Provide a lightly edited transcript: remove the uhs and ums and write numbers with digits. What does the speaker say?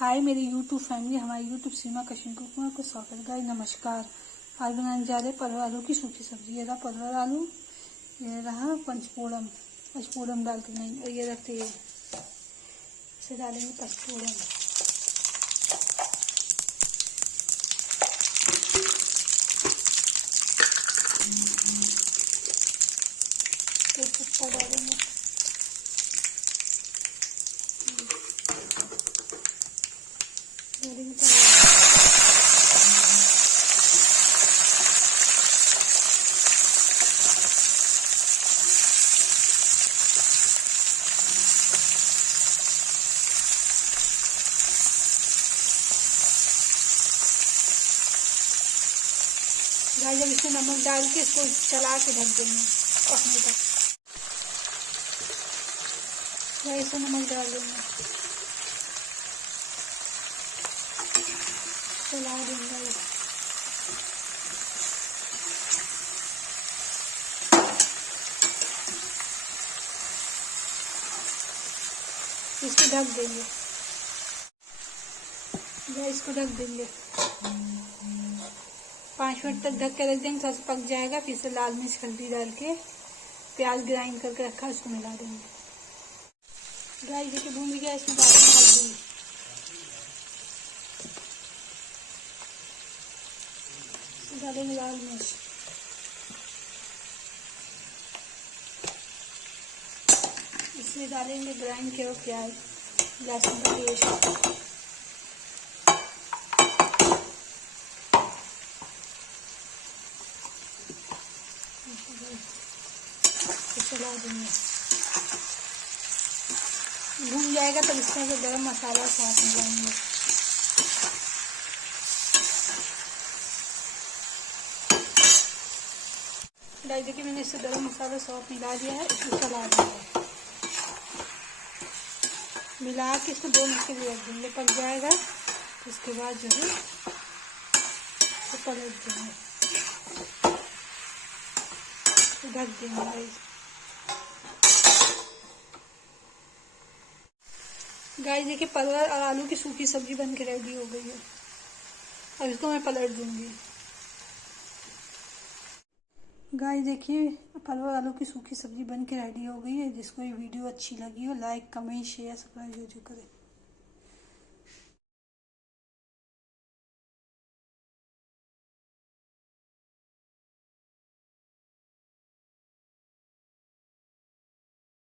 हाय मेरी YouTube family, हमारी YouTube सीमा Kashmir cooking को स्वागत। गाइस नमस्कार। आज बनाने जा रहे परवल आलू की सूखी सब्जी। ये रहा परवल आलू, ये रहा पंचफोड़न, पचफोड़न डाल के नहीं, और ये रखते इसे डालेंगे पचफोड़न। पत्ता डालेंगे, गाइस जब इसमें नमक डाल के इसको चला के ढक देंगे पकने तक। गाइस इसमें नमक डाल देंगे, चला देंगे। इसको ढक देंगे, गाइस इसको ढक देंगे 5 मिनट तक ढक के रख देंगे। थोड़ा सा पक जाएगा, फिर से लाल मिर्च हल्दी डाल के प्याज ग्राइंड करके रखा है उसको मिला देंगे। गाइस देखिए भून गया, इसमें डालेंगे हल्दी, डालेंगे लाल मिर्च, इसमें डालेंगे ग्राइंड किया हुआ प्याज, लहसुन का पेस्ट, चला देंगे। भून जाएगा तब इसमें गरम मसाला साथ मिलाएंगे। गाइस देखिए मैंने इससे गरम मसाला सौंफ मिला दिया है, इसको चला देंगे। मिला के इसको 2 मिनट के लिए रख देंगे, पक जाएगा। उसके बाद जो है तो पलट देंगे, ढक देंगे। गाइस देखिए परवल और आलू की सूखी सब्जी बन के रेडी हो गई है। अब इसको मैं पलट दूंगी। गाइस देखिए परवल आलू की सूखी सब्जी बन के रेडी हो गई है। जिसको ये वीडियो अच्छी लगी हो लाइक कमेंट शेयर सब्सक्राइब जरूर करें।